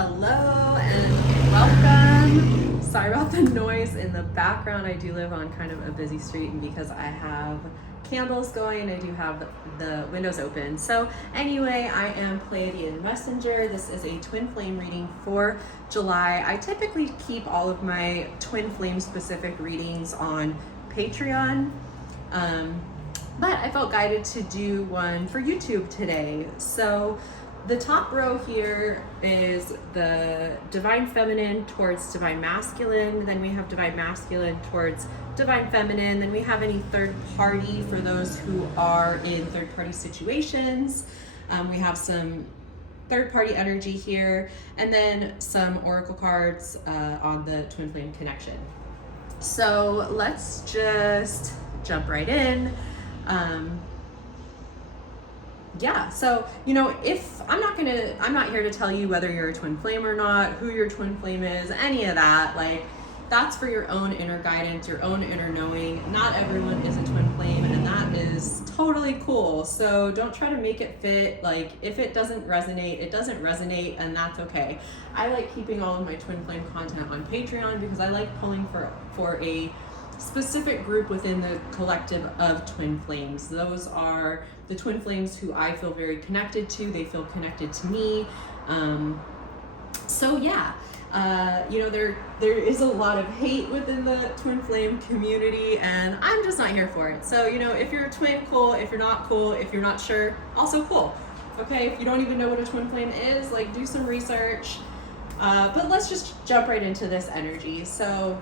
Hello and welcome. Sorry about the noise in the background. I do live on kind of a busy street, and because I have candles going, I do have the windows open. So anyway, I am Pleiadian Messenger. This is a twin flame reading for July. I typically keep all of my twin flame specific readings on Patreon. But I felt guided to do one for YouTube today. So the top row here is the divine feminine towards divine masculine. Then we have divine masculine towards divine feminine. Then we have any third party for those who are in third party situations. We have some third party energy here, and then some oracle cards on the twin flame connection. So let's just jump right in. So, if I'm not here to tell you whether you're a twin flame or not, who your twin flame is, any of that. Like, that's for your own inner guidance, your own inner knowing. Not everyone is a twin flame, and that is totally cool. So don't try to make it fit. Like, if it doesn't resonate, it doesn't resonate, and that's okay. I like keeping all of my twin flame content on Patreon because I like pulling for a specific group within the collective of twin flames. Those are the twin flames who I feel very connected to. They feel connected to me. There is a lot of hate within the twin flame community, and I'm just not here for it. So, if you're a twin, cool. If you're not, cool. If you're not sure, also cool. Okay, if you don't even know what a twin flame is, like, do some research. But let's just jump right into this energy. So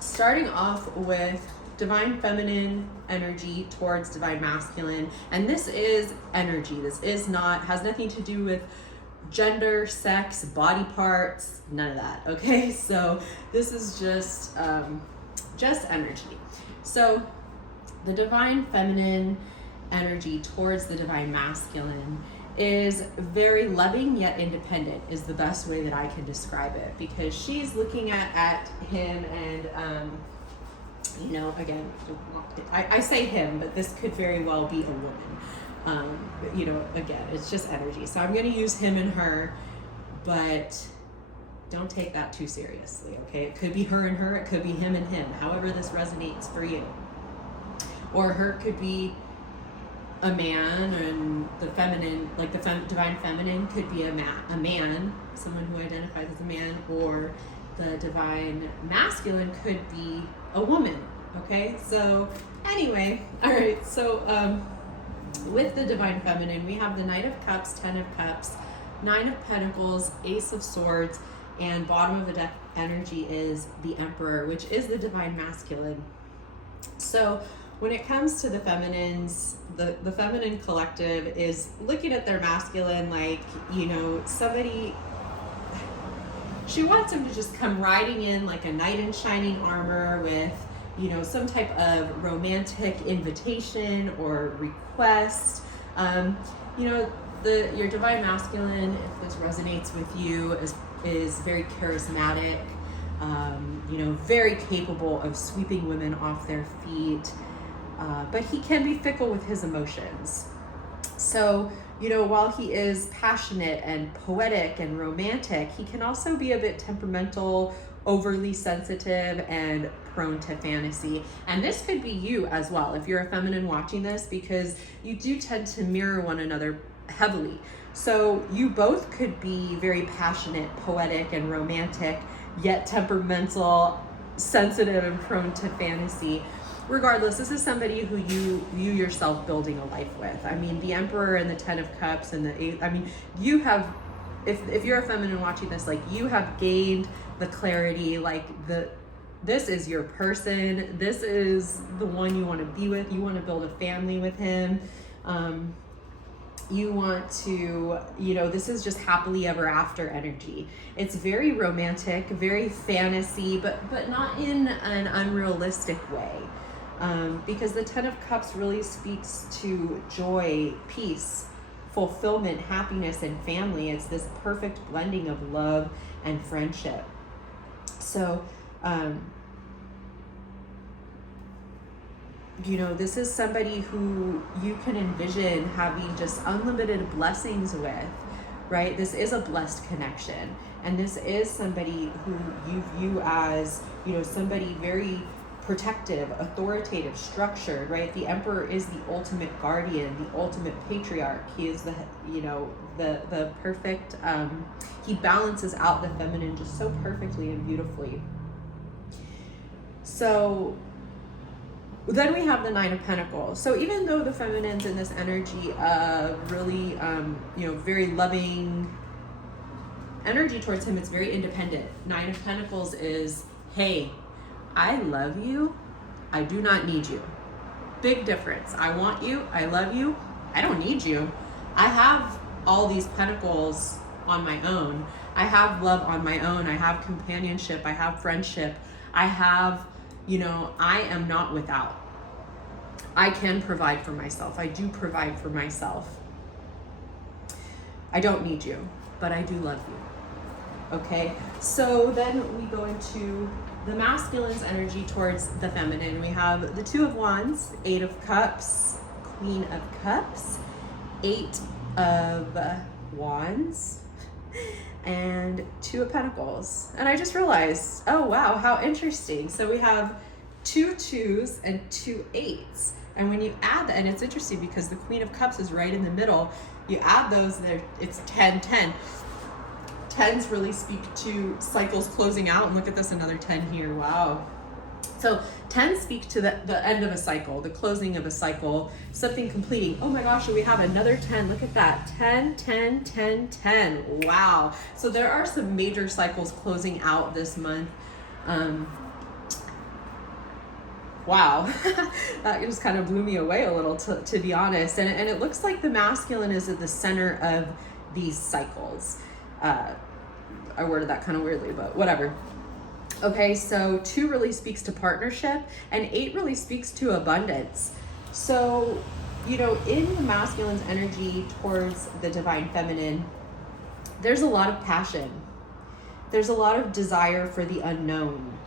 starting off with divine feminine energy towards divine masculine, and this is energy. This has nothing to do with gender, sex, body parts, none of that. Okay, so this is just energy. So the divine feminine energy towards the divine masculine is very loving yet independent, is the best way that I can describe it, because she's looking at him, and again, I say him, but this could very well be a woman. Again, it's just energy, so I'm going to use him and her, but don't take that too seriously. Okay, it could be her and her, it could be him and him, however this resonates for you. Or her could be a man, and the feminine, like the divine feminine, could be a man, someone who identifies as a man, or the divine masculine could be a woman. Okay, so anyway, all right, so with the divine feminine, we have the Knight of Cups, Ten of Cups, Nine of Pentacles, Ace of Swords, and bottom of the deck energy is the Emperor, which is the divine masculine. So when it comes to the feminines, the feminine collective is looking at their masculine like, somebody, she wants him to just come riding in like a knight in shining armor with, some type of romantic invitation or request. Your divine masculine, if this resonates with you, is very charismatic, very capable of sweeping women off their feet. But he can be fickle with his emotions. So, while he is passionate and poetic and romantic, he can also be a bit temperamental, overly sensitive, and prone to fantasy. And this could be you as well, if you're a feminine watching this, because you do tend to mirror one another heavily. So you both could be very passionate, poetic, and romantic, yet temperamental, sensitive, and prone to fantasy. Regardless, this is somebody who you yourself building a life with. I mean, the Emperor and the Ten of Cups and the Eight, you have, if you're a feminine watching this, like, you have gained the clarity, like, this is your person, this is the one you want to be with, you want to build a family with him, you want to, this is just happily ever after energy. It's very romantic, very fantasy, but not in an unrealistic way. Because the Ten of Cups really speaks to joy, peace, fulfillment, happiness, and family. It's this perfect blending of love and friendship. So, this is somebody who you can envision having just unlimited blessings with, right? This is a blessed connection. And this is somebody who you view as, you know, somebody very protective, authoritative, structured, right? The Emperor is the ultimate guardian, the ultimate patriarch. He is the, you know, the perfect, he balances out the feminine just so perfectly and beautifully. So then we have the Nine of Pentacles. So even though the feminine's in this energy of really, you know, very loving energy towards him, it's very independent. Nine of Pentacles is, hey, I love you. I do not need you. Big difference. I want you. I love you. I don't need you. I have all these pentacles on my own. I have love on my own. I have companionship. I have friendship. I have, you know, I am not without. I can provide for myself. I do provide for myself. I don't need you, but I do love you. Okay, so then we go into the masculine's energy towards the feminine. We have the Two of Wands, Eight of Cups, Queen of Cups, Eight of Wands, and Two of Pentacles. And I just realized, oh wow, how interesting. So we have 2 2s and 2 8s. And when you add that, and it's interesting because the Queen of Cups is right in the middle, you add those, it's 10 10. 10s really speak to cycles closing out, and look at this, another 10 here. Wow. So 10s speak to the end of a cycle, the closing of a cycle, something completing. Oh my gosh, so we have another 10. Look at that. 10 10 10 10. Wow. So there are some major cycles closing out this month. Wow. That just kind of blew me away a little, to be honest. And it looks like the masculine is at the center of these cycles. I worded that kind of weirdly, but whatever. Okay, so 2 really speaks to partnership, and 8 really speaks to abundance. So, you know, in the masculine's energy towards the divine feminine, there's a lot of passion. There's a lot of desire for the unknown.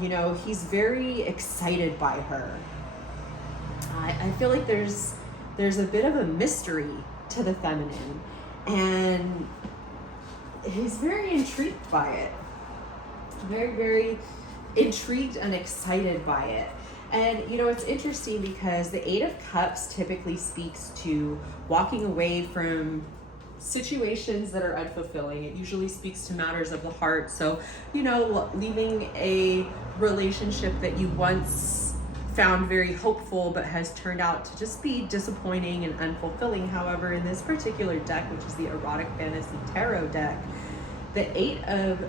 You know, he's very excited by her. I feel like there's a bit of a mystery to the feminine, and he's very intrigued by it. Very, very intrigued and excited by it. And, you know, it's interesting because the Eight of Cups typically speaks to walking away from situations that are unfulfilling. It usually speaks to matters of the heart. So, you know, leaving a relationship that you once found very hopeful but has turned out to just be disappointing and unfulfilling. However, in this particular deck, which is the Erotic Fantasy Tarot deck, the Eight of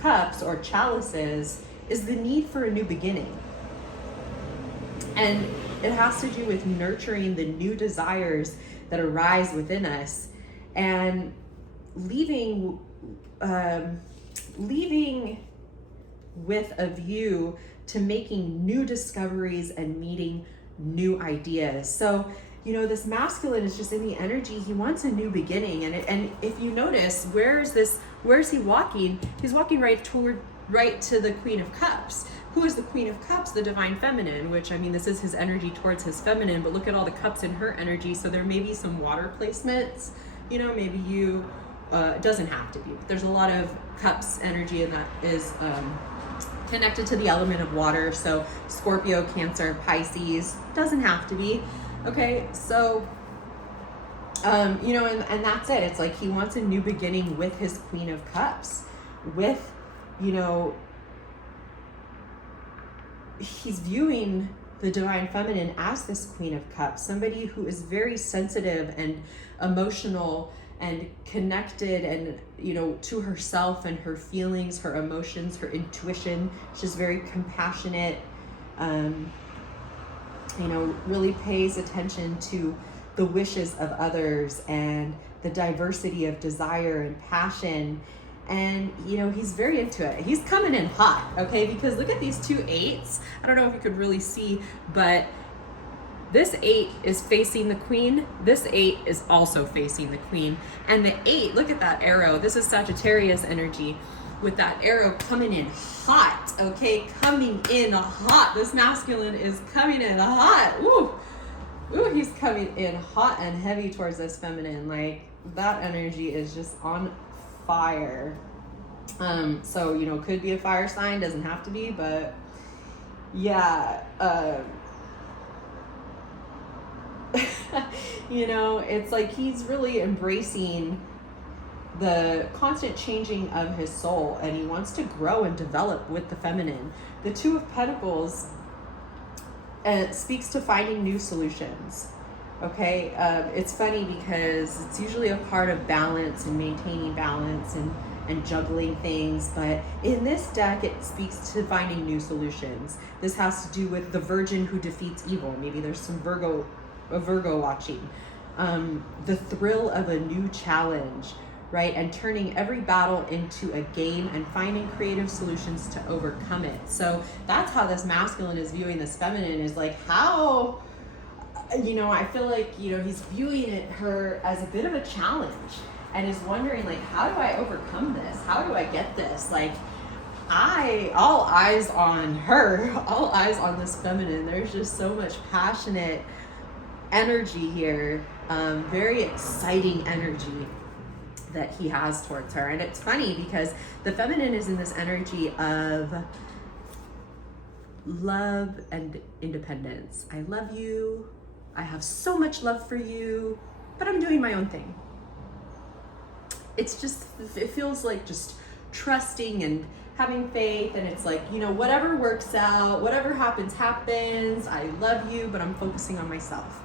Cups, or chalices, is the need for a new beginning. And it has to do with nurturing the new desires that arise within us, and leaving with a view to making new discoveries and meeting new ideas. So, you know, this masculine is just in the energy. He wants a new beginning. And if you notice, where is he walking? He's walking right to the Queen of Cups. Who is the Queen of Cups? The divine feminine, which, I mean, this is his energy towards his feminine, but look at all the cups in her energy. So there may be some water placements, you know, maybe it doesn't have to be, but there's a lot of cups energy, and that is connected to the element of water. So Scorpio, Cancer, Pisces, doesn't have to be. Okay, so, you know, and that's it. It's like he wants a new beginning with his Queen of Cups, with, you know, he's viewing the divine feminine as this Queen of Cups, somebody who is very sensitive and emotional and connected, and, you know, to herself and her feelings, her emotions, her intuition. She's very compassionate, you know, really pays attention to the wishes of others and the diversity of desire and passion. And, you know, he's very into it. He's coming in hot, okay? Because look at these 2 8s. I don't know if you could really see, but this 8 is facing the Queen. This 8 is also facing the Queen. And the 8, look at that arrow. This is Sagittarius energy, with that arrow coming in hot, okay? Coming in hot. This masculine is coming in hot. Ooh, he's coming in hot and heavy towards this feminine. Like, that energy is just on fire. So, you know, could be a fire sign, doesn't have to be, but yeah, you know, it's like he's really embracing the constant changing of his soul, and he wants to grow and develop with the feminine. The Two of Pentacles speaks to finding new solutions. Okay, it's funny because it's usually a part of balance and maintaining balance and juggling things, but in this deck it speaks to finding new solutions. This has to do with the Virgin who defeats evil. Maybe there's some Virgo watching. The thrill of a new challenge, right? And turning every battle into a game and finding creative solutions to overcome it. So that's how this masculine is viewing this feminine, is like, how, you know, I feel like, you know, he's viewing her as a bit of a challenge and is wondering, like, how do I overcome this? How do I get this? Like, all eyes on her, all eyes on this feminine. There's just so much passionate energy here, very exciting energy that he has towards her. And it's funny because the feminine is in this energy of love and independence. I love you. I have so much love for you, but I'm doing my own thing. It's just, it feels like just trusting and having faith. And it's like, you know, whatever works out, whatever happens, happens. I love you, but I'm focusing on myself.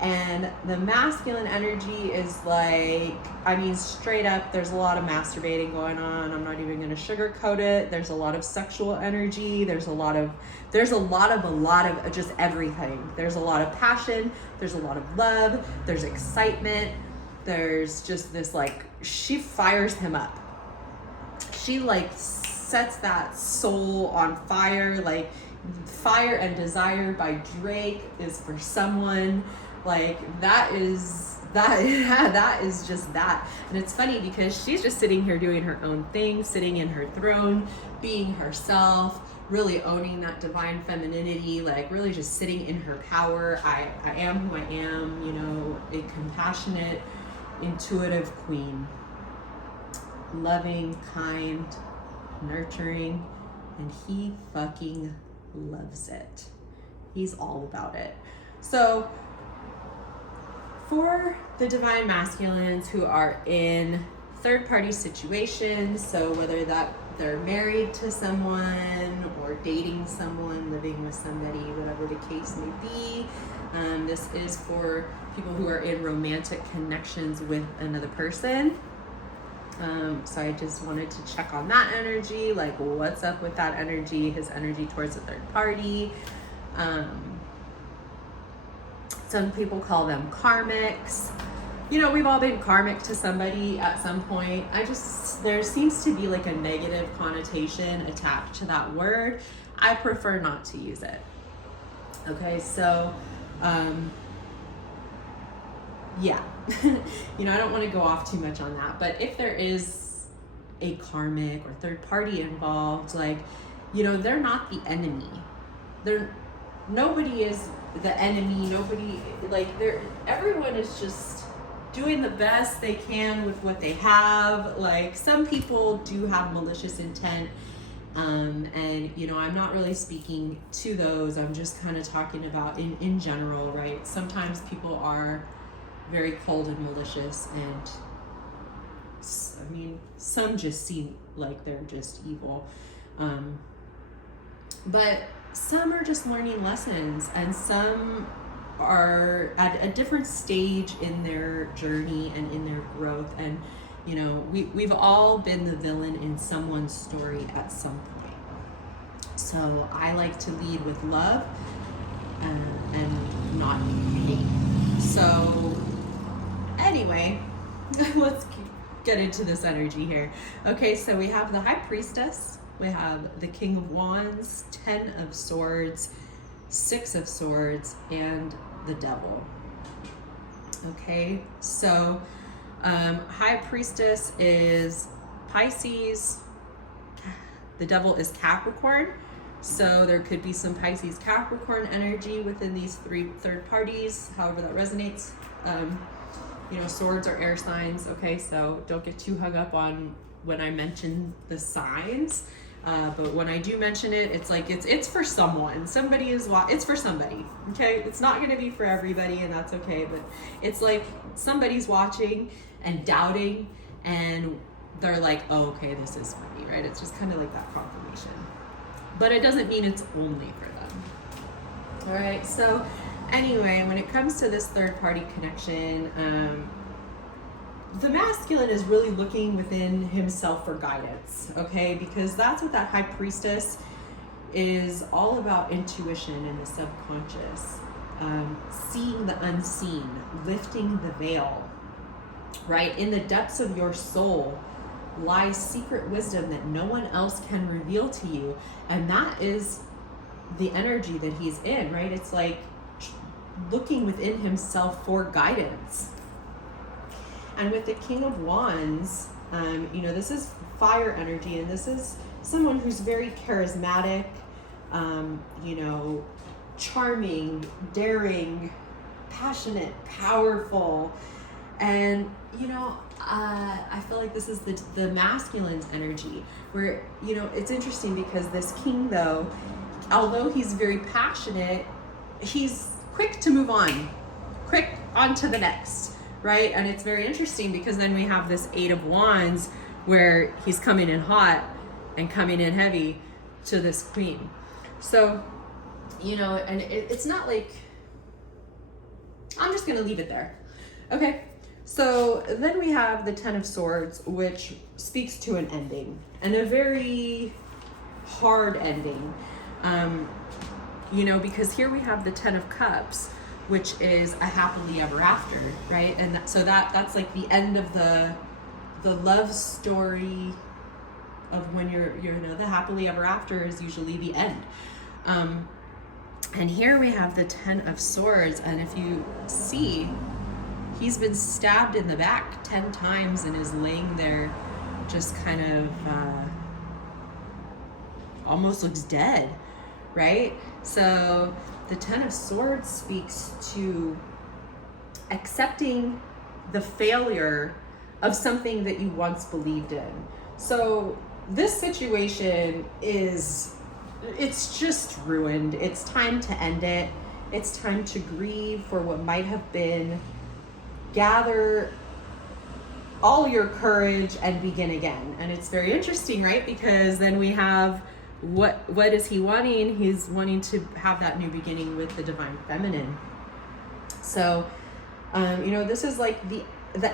And the masculine energy is like, I mean, straight up, there's a lot of masturbating going on. I'm not even going to sugarcoat it. There's a lot of sexual energy. There's a lot of just everything. There's a lot of passion. There's a lot of love. There's excitement. There's just this, like, she fires him up. She, like, sets that soul on fire. Like, Fire and Desire by Drake is for someone. Like, that is just that. And it's funny because she's just sitting here doing her own thing, sitting in her throne, being herself, really owning that divine femininity, like really just sitting in her power. I am who I am, you know, a compassionate, intuitive queen, loving, kind, nurturing, and he fucking loves it. He's all about it. So for the divine masculines who are in third-party situations, so whether that they're married to someone or dating someone, living with somebody, whatever the case may be, this is for people who are in romantic connections with another person. So I just wanted to check on that energy, like what's up with that energy, his energy towards a third party. Some people call them karmics. You know, we've all been karmic to somebody at some point. There seems to be like a negative connotation attached to that word. I prefer not to use it. Okay, so, yeah, you know, I don't want to go off too much on that, but if there is a karmic or third party involved, like, you know, they're not the enemy. Nobody is the enemy. Nobody, like, everyone is just doing the best they can with what they have. Like, some people do have malicious intent, and, you know, I'm not really speaking to those. I'm just kind of talking about in general, right? Sometimes people are very cold and malicious, and I mean, some just seem like they're just evil, but some are just learning lessons, and some are at a different stage in their journey and in their growth. And, you know, we've all been the villain in someone's story at some point. So I like to lead with love and not hate. So anyway, let's get into this energy here. Okay, so we have the High Priestess. We have the King of Wands, 10 of Swords, 6 of Swords, and the Devil. Okay, so High Priestess is Pisces. The Devil is Capricorn. So there could be some Pisces Capricorn energy within these three third parties, however that resonates. Swords are air signs, okay? So don't get too hung up on when I mention the signs. But when I do mention it, it's like it's for someone. It's for somebody, okay? It's not going to be for everybody, and that's okay. But it's like somebody's watching and doubting, and they're like, oh, okay, this is for me, right? It's just kind of like that confirmation. But it doesn't mean it's only for them. All right, so anyway, when it comes to this third party connection, the masculine is really looking within himself for guidance, okay? Because that's what that high priestess is all about: intuition and the subconscious, seeing the unseen, lifting the veil, right? In the depths of your soul lies secret wisdom that no one else can reveal to you. And that is the energy that he's in, right? It's like looking within himself for guidance. And with the King of Wands, this is fire energy, and this is someone who's very charismatic, charming, daring, passionate, powerful. And, I feel like this is the masculine's energy, where, it's interesting because this king, though, although he's very passionate, he's quick to move on, quick on to the next. Right? And it's very interesting because then we have this Eight of Wands where he's coming in hot and coming in heavy to this queen. So, and it's not like, I'm just going to leave it there. Okay. So then we have the Ten of Swords, which speaks to an ending, and a very hard ending. Because here we have the Ten of Cups, which is a happily ever after, right? And so that's like the end of the love story of when you're the happily ever after is usually the end. And here we have the Ten of Swords, and if you see, he's been stabbed in the back 10 times and is laying there just kind of almost looks dead, right? So the Ten of Swords speaks to accepting the failure of something that you once believed in. So this situation it's just ruined. It's time to end it. It's time to grieve for what might have been. Gather all your courage and begin again. And it's very interesting, right? Because then we have what is he wanting? He's wanting to have that new beginning with the divine feminine. So, this is like the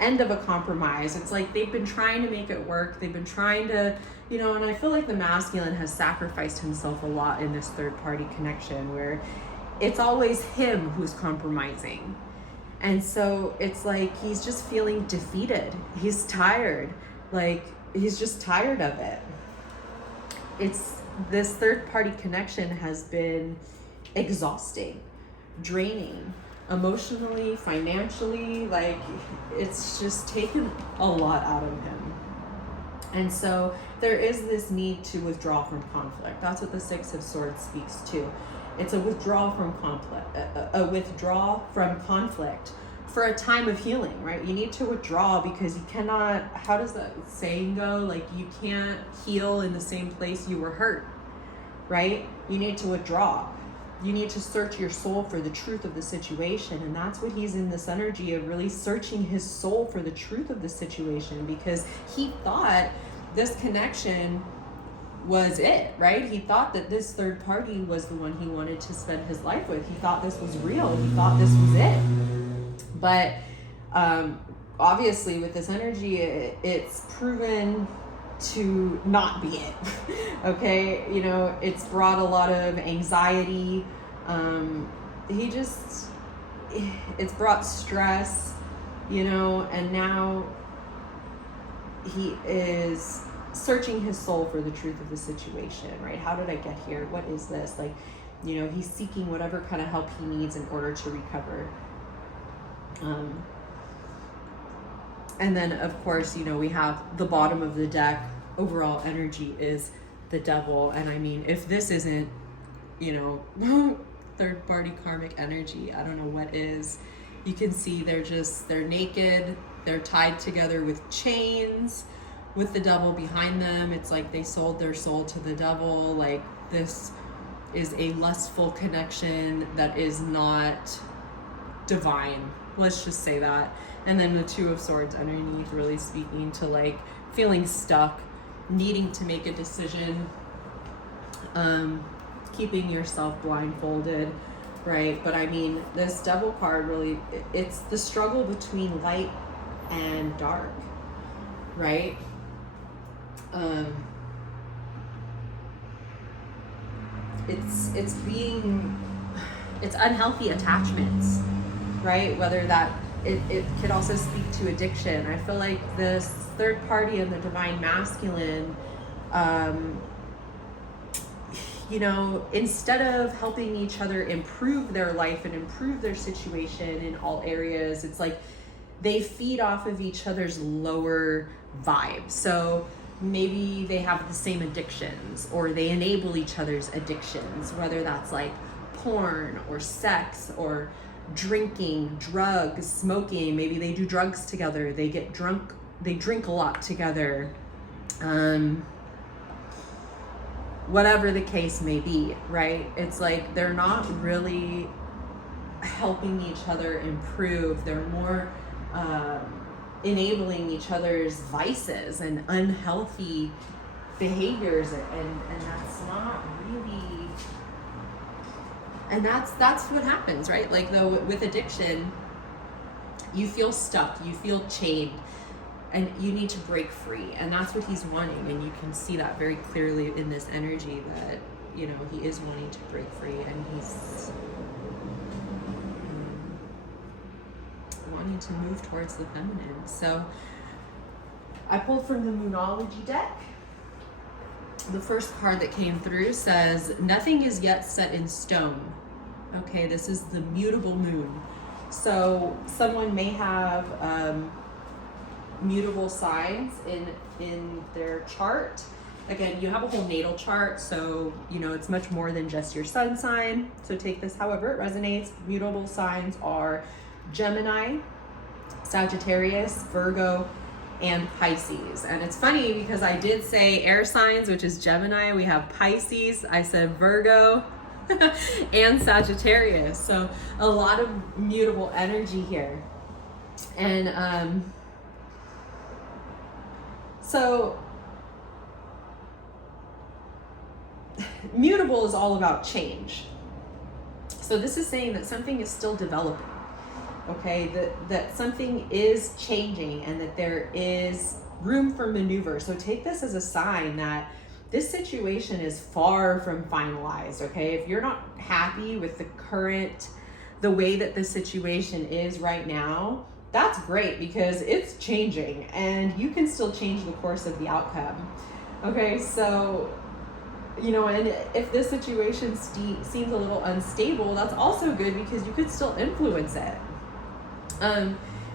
end of a compromise. It's like they've been trying to make it work. They've been trying to, and I feel like the masculine has sacrificed himself a lot in this third party connection where it's always him who's compromising. And so it's like he's just feeling defeated. He's tired. Like he's just tired of it. This third party connection has been exhausting, draining, emotionally, financially, like it's just taken a lot out of him. And so there is this need to withdraw from conflict. That's what the Six of Swords speaks to. It's a withdrawal from conflict for a time of healing, right? You need to withdraw because you cannot, how does that saying go? Like you can't heal in the same place you were hurt, right? You need to withdraw. You need to search your soul for the truth of the situation. And that's what he's in this energy of, really searching his soul for the truth of the situation, because he thought this connection was it, right? He thought that this third party was the one he wanted to spend his life with. He thought this was real. He thought this was it. But obviously with this energy, it's proven to not be it. Okay, it's brought a lot of anxiety. It's brought stress, and now he is searching his soul for the truth of the situation, right? How did I get here? What is this? Like, he's seeking whatever kind of help he needs in order to recover. And then, of course, we have the bottom of the deck. Overall energy is the Devil. And I mean, if this isn't, third party karmic energy, I don't know what is. You can see they're naked, they're tied together with chains, with the devil behind them. It's like they sold their soul to the devil. Like, this is a lustful connection that is not divine. Let's just say that. And then the Two of Swords underneath, really speaking to like feeling stuck, needing to make a decision, keeping yourself blindfolded, right? But I mean, this Devil card really, it's the struggle between light and dark, right? It's unhealthy attachments, right? Whether that, it could also speak to addiction. I feel like this third party in the Divine Masculine, you know, instead of helping each other improve their life and improve their situation in all areas, it's like they feed off of each other's lower vibe. So maybe they have the same addictions, or they enable each other's addictions, whether that's like porn or sex or drinking, drugs, smoking. Maybe they do drugs together, they get drunk, they drink a lot together, whatever the case may be, right? It's like they're not really helping each other improve. They're more enabling each other's vices and unhealthy behaviors, and that's not really, and that's what happens, right? Like, though, with addiction, you feel stuck, you feel chained, and you need to break free, and that's what he's wanting. And you can see that very clearly in this energy, that, you know, he is wanting to break free, and he's wanting to move towards the feminine. So I pulled from the Moonology deck. The first card that came through says, nothing is yet set in stone. Okay, this is the mutable moon. So someone may have mutable signs in their chart. Again, you have a whole natal chart, so you know it's much more than just your sun sign. So take this however it resonates. Mutable signs are Gemini, Sagittarius, Virgo, and Pisces. And it's funny because I did say air signs, which is Gemini. We have Pisces. I said Virgo and Sagittarius. So a lot of mutable energy here. And so mutable is all about change. So this is saying that something is still developing. Okay, that something is changing and that there is room for maneuver. So take this as a sign that this situation is far from finalized. Okay, if you're not happy with the way that the situation is right now, that's great, because it's changing and you can still change the course of the outcome. Okay, so, you know, and if this situation seems a little unstable, that's also good, because you could still influence it.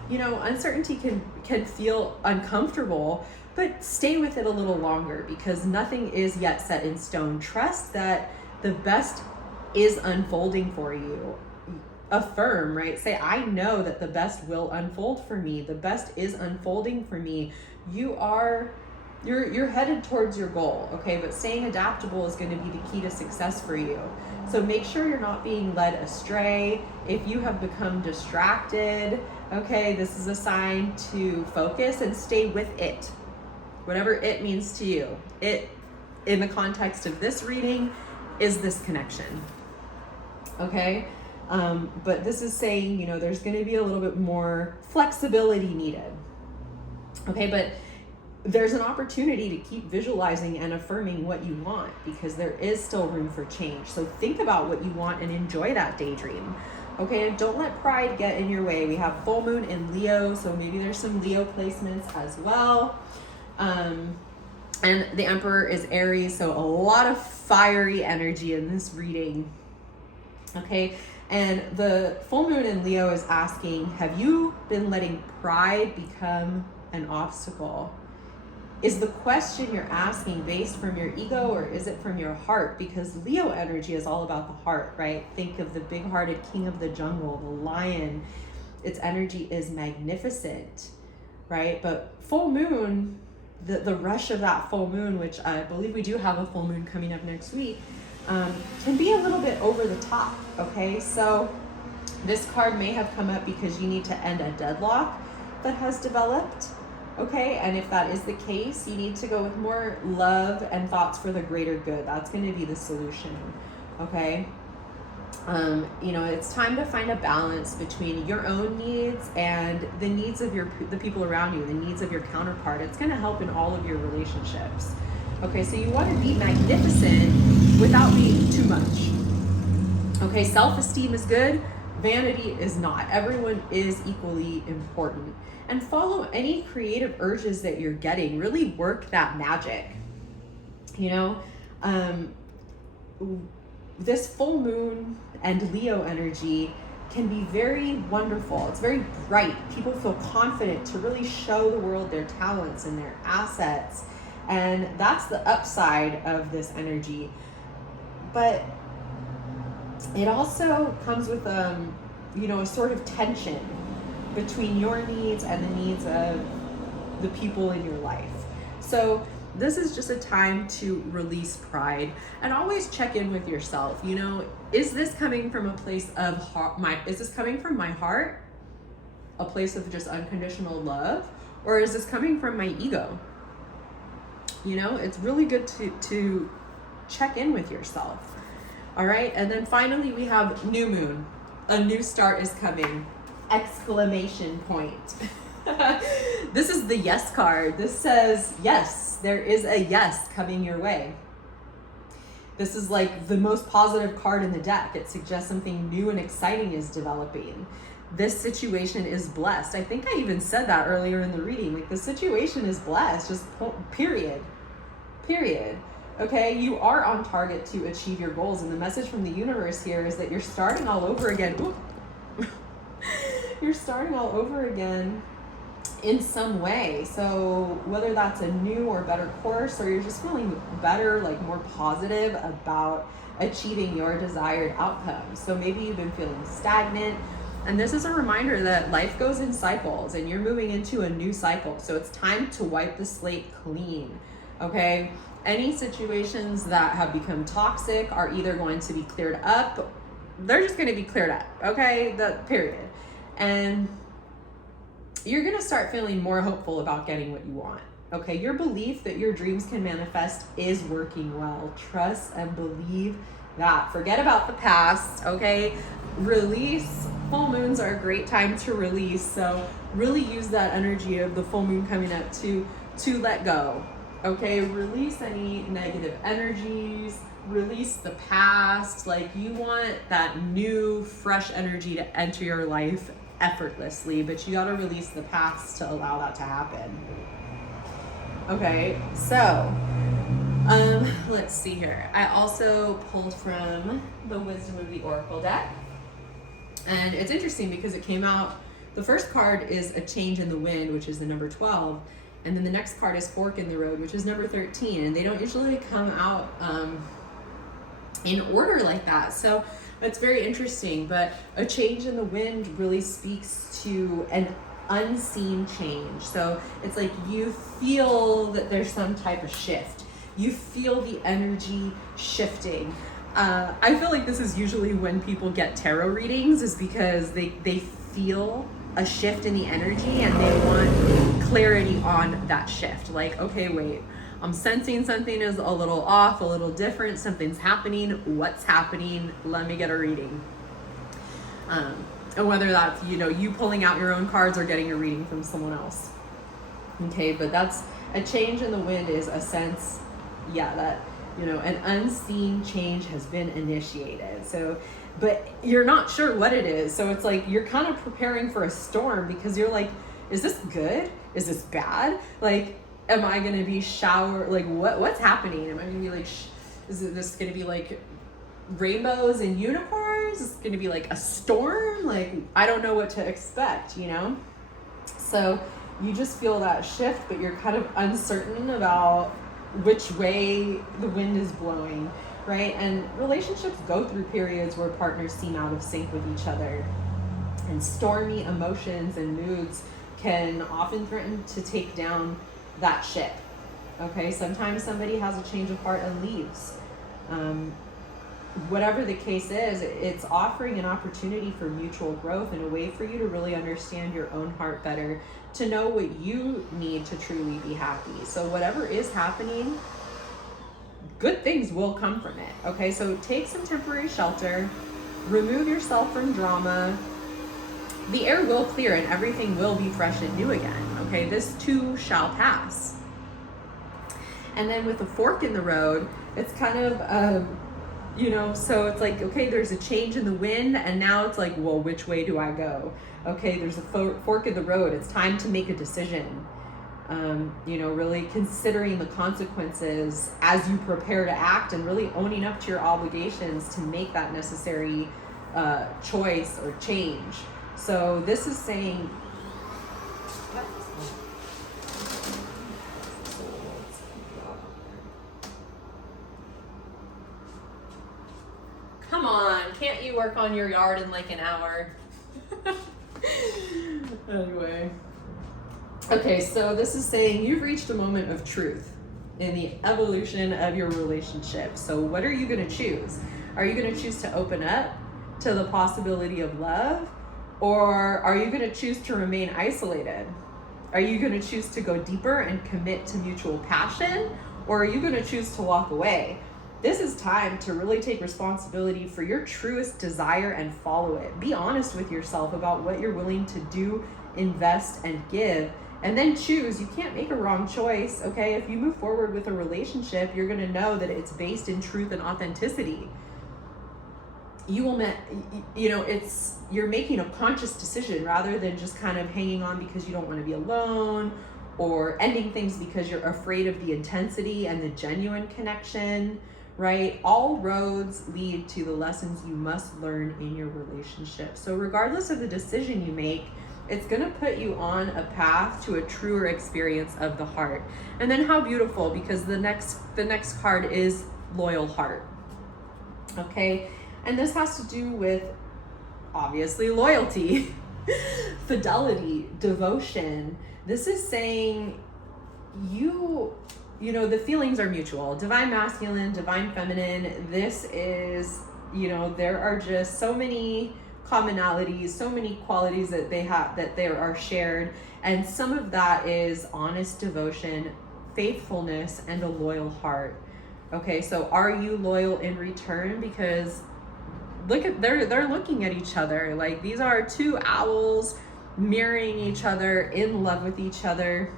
You know, uncertainty can feel uncomfortable, but stay with it a little longer, because nothing is yet set in stone. Trust that the best is unfolding for you. Affirm, right? Say, I know that the best will unfold for me. The best is unfolding for me. You're headed towards your goal, okay? But staying adaptable is going to be the key to success for you. So make sure you're not being led astray. If you have become distracted, okay, this is a sign to focus and stay with it. Whatever it means to you. It, in the context of this reading, is this connection, okay? But this is saying, you know, there's going to be a little bit more flexibility needed, okay? But there's an opportunity to keep visualizing and affirming what you want, because there is still room for change. So think about what you want and enjoy that daydream. Okay, and don't let pride get in your way. We have full moon in Leo, so maybe there's some Leo placements as well. And the Emperor is Aries, so a lot of fiery energy in this reading. Okay, and the full moon in Leo is asking, have you been letting pride become an obstacle? Is the question you're asking based from your ego, or is it from your heart? Because Leo energy is all about the heart, right? Think of the big-hearted king of the jungle, the lion. its energy is magnificent, right? But full moon, the rush of that full moon, which I believe we do have a full moon coming up next week, can be a little bit over the top, okay? So this card may have come up because you need to end a deadlock that has developed, okay? And if that is the case, you need to go with more love and thoughts for the greater good. That's going to be the solution, okay? It's time to find a balance between your own needs and the needs of the people around you, the needs of your counterpart. It's going to help in all of your relationships. Okay, so you want to be magnificent without being too much. Okay, self-esteem is good. Vanity is not. Everyone is equally important. And follow any creative urges that you're getting. Really work that magic. This full moon and Leo energy can be very wonderful. It's very bright. People feel confident to really show the world their talents and their assets. And that's the upside of this energy. But it also comes with, a sort of tension between your needs and the needs of the people in your life. So this is just a time to release pride and always check in with yourself. Is this coming from a place of is this coming from my heart, a place of just unconditional love, or is this coming from my ego? It's really good to check in with yourself. All right. And then finally we have new moon. A new start is coming. Exclamation point. This is the yes card. This says, yes, there is a yes coming your way. This is like the most positive card in the deck. It suggests something new and exciting is developing. This situation is blessed. I think I even said that earlier in the reading. Like, the situation is blessed, just period. Okay, you are on target to achieve your goals. And the message from the universe here is that you're starting all over again. You're starting all over again in some way. So whether that's a new or better course, or you're just feeling better, like more positive about achieving your desired outcome. So maybe you've been feeling stagnant, and this is a reminder that life goes in cycles and you're moving into a new cycle. So it's time to wipe the slate clean, okay? Any situations that have become toxic are either going to be cleared up, they're just going to be cleared up, okay? Period. And you're going to start feeling more hopeful about getting what you want. Okay, your belief that your dreams can manifest is working well. Trust and believe that. Forget about the past, okay? Release. Full moons are a great time to release. So really use that energy of the full moon coming up to let go. Okay, release any negative energies. Release the past. Like, you want that new, fresh energy to enter your life effortlessly, but you got to release the past to allow that to happen. Okay, so let's see here. I also pulled from the Wisdom of the Oracle deck, and it's interesting because it came out, the first card is a change in the wind, which is the number 12, and then the next card is fork in the road, which is number 13, and they don't usually come out in order like that. So it's very interesting, but a change in the wind really speaks to an unseen change. So it's like you feel that there's some type of shift. You feel the energy shifting. I feel like this is usually when people get tarot readings, is because they feel a shift in the energy and they want clarity on that shift. Like, okay, wait, I'm sensing something is a little off, a little different, something's happening. What's happening? Let me get a reading. And whether that's, you pulling out your own cards or getting a reading from someone else. Okay, but that's a change in the wind, is a sense, that, an unseen change has been initiated. So, but you're not sure what it is. So it's like, you're kind of preparing for a storm, because you're like, is this good? Is this bad? Like, am I going to be what's happening? Am I going to be like, is this going to be like rainbows and unicorns? Is it going to be like a storm? Like, I don't know what to expect, So you just feel that shift, but you're kind of uncertain about which way the wind is blowing, right? And relationships go through periods where partners seem out of sync with each other. And stormy emotions and moods can often threaten to take down that ship. Okay, sometimes somebody has a change of heart and leaves. Whatever the case is, it's offering an opportunity for mutual growth and a way for you to really understand your own heart better, to know what you need to truly be happy. So whatever is happening, good things will come from it. Okay, so take some temporary shelter, remove yourself from drama. The air will clear and everything will be fresh and new again. Okay, this too shall pass. And then with a fork in the road, it's kind of, so it's like, okay, there's a change in the wind, and now it's like, well, which way do I go? Okay, there's a fork in the road. It's time to make a decision. Really considering the consequences as you prepare to act, and really owning up to your obligations to make that necessary choice or change. So this is saying, come on, can't you work on your yard in like an hour? Anyway. Okay, so this is saying you've reached a moment of truth in the evolution of your relationship. So what are you going to choose? Are you going to choose to open up to the possibility of love? Or are you going to choose to remain isolated? Are you going to choose to go deeper and commit to mutual passion? Or are you going to choose to walk away? This is time to really take responsibility for your truest desire and follow it. Be honest with yourself about what you're willing to do, invest, and give, and then choose. You can't make a wrong choice, okay? If you move forward with a relationship, you're going to know that it's based in truth and authenticity. You're making a conscious decision rather than just kind of hanging on because you don't want to be alone, or ending things because you're afraid of the intensity and the genuine connection, right? All roads lead to the lessons you must learn in your relationship. So regardless of the decision you make, it's going to put you on a path to a truer experience of the heart. And then how beautiful, because the next card is loyal heart. Okay? And this has to do with, obviously, loyalty, fidelity, devotion. This is saying the feelings are mutual. Divine masculine, divine feminine. This is, there are just so many commonalities, so many qualities that there are shared. And some of that is honest devotion, faithfulness, and a loyal heart. Okay, so are you loyal in return? Because they're looking at each other. Like, these are two owls mirroring each other, in love with each other.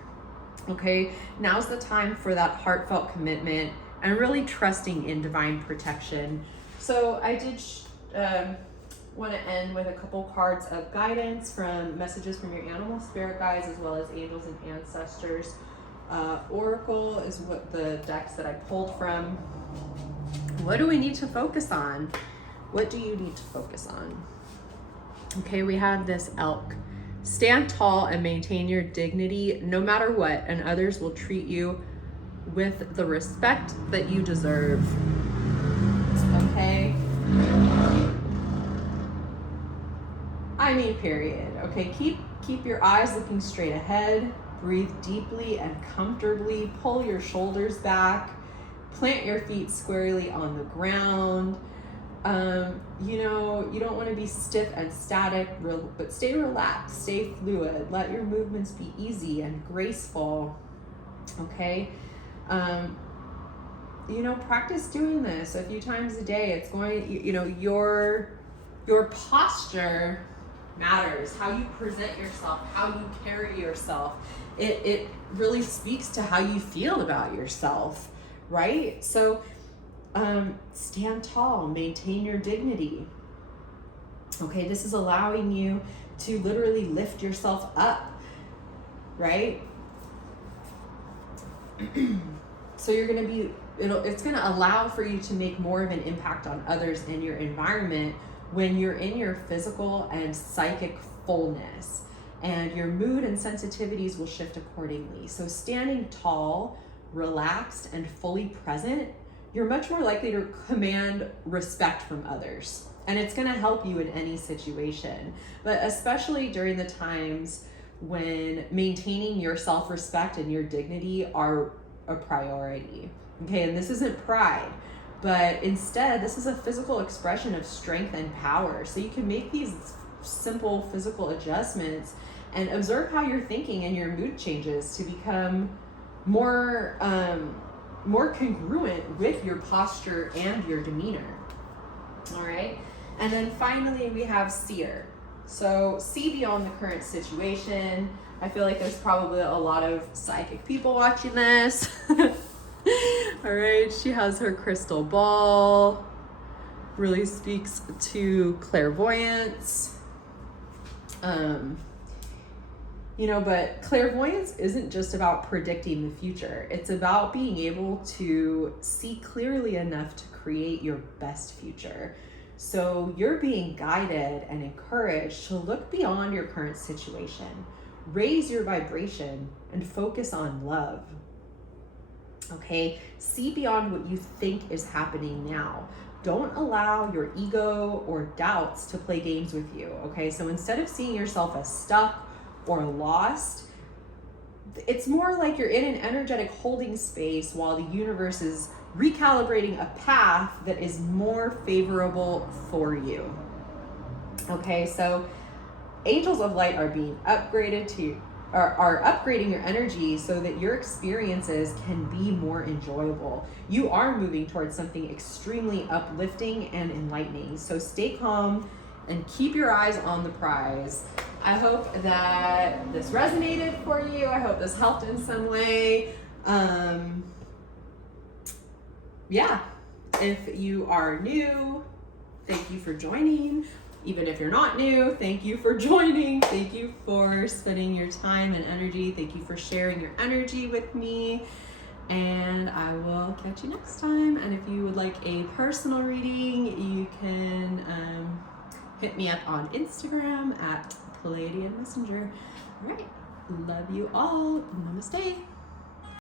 Okay, now's the time for that heartfelt commitment and really trusting in divine protection. So I did want to end with a couple cards of guidance from messages from your animal spirit guides, as well as angels and ancestors. Oracle is what the decks that I pulled from. What do we need to focus on? What do you need to focus on? Okay, we have this elk. Stand tall and maintain your dignity no matter what, and others will treat you with the respect that you deserve. Okay? Period. Okay, keep your eyes looking straight ahead. Breathe deeply and comfortably. Pull your shoulders back. Plant your feet squarely on the ground. You don't want to be stiff and static, but stay relaxed, stay fluid. Let your movements be easy and graceful. Okay? Practice doing this a few times a day. It's going, your posture matters. How you present yourself, how you carry yourself. It really speaks to how you feel about yourself, right? So stand tall, maintain your dignity. Okay, this is allowing you to literally lift yourself up, right? So you're going to be, it's going to allow for you to make more of an impact on others in your environment when you're in your physical and psychic fullness, and your mood and sensitivities will shift accordingly. So standing tall, relaxed, and fully present, you're much more likely to command respect from others. And it's going to help you in any situation, but especially during the times when maintaining your self-respect and your dignity are a priority. Okay, and this isn't pride, but instead, this is a physical expression of strength and power. So you can make these simple physical adjustments and observe how you're thinking and your mood changes to become more congruent with your posture and your demeanor. All right. And then finally, we have seer. So see beyond the current situation. I feel like there's probably a lot of psychic people watching this. All right, she has her crystal ball. Really speaks to clairvoyance. But clairvoyance isn't just about predicting the future. It's about being able to see clearly enough to create your best future. So you're being guided and encouraged to look beyond your current situation, raise your vibration, and focus on love. Okay, see beyond what you think is happening now. Don't allow your ego or doubts to play games with you. Okay, so instead of seeing yourself as stuck or lost, it's more like you're in an energetic holding space while the universe is recalibrating a path that is more favorable for you. Okay, so angels of light are being upgraded are upgrading your energy so that your experiences can be more enjoyable. You are moving towards something extremely uplifting and enlightening. So stay calm and keep your eyes on the prize. I hope that this resonated for you. I hope this helped in some way. If you are new, thank you for joining. Even if you're not new, thank you for joining. Thank you for spending your time and energy. Thank you for sharing your energy with me. And I will catch you next time. And if you would like a personal reading, you can hit me up on Instagram at Palladian Messenger. All right. Love you all. Namaste.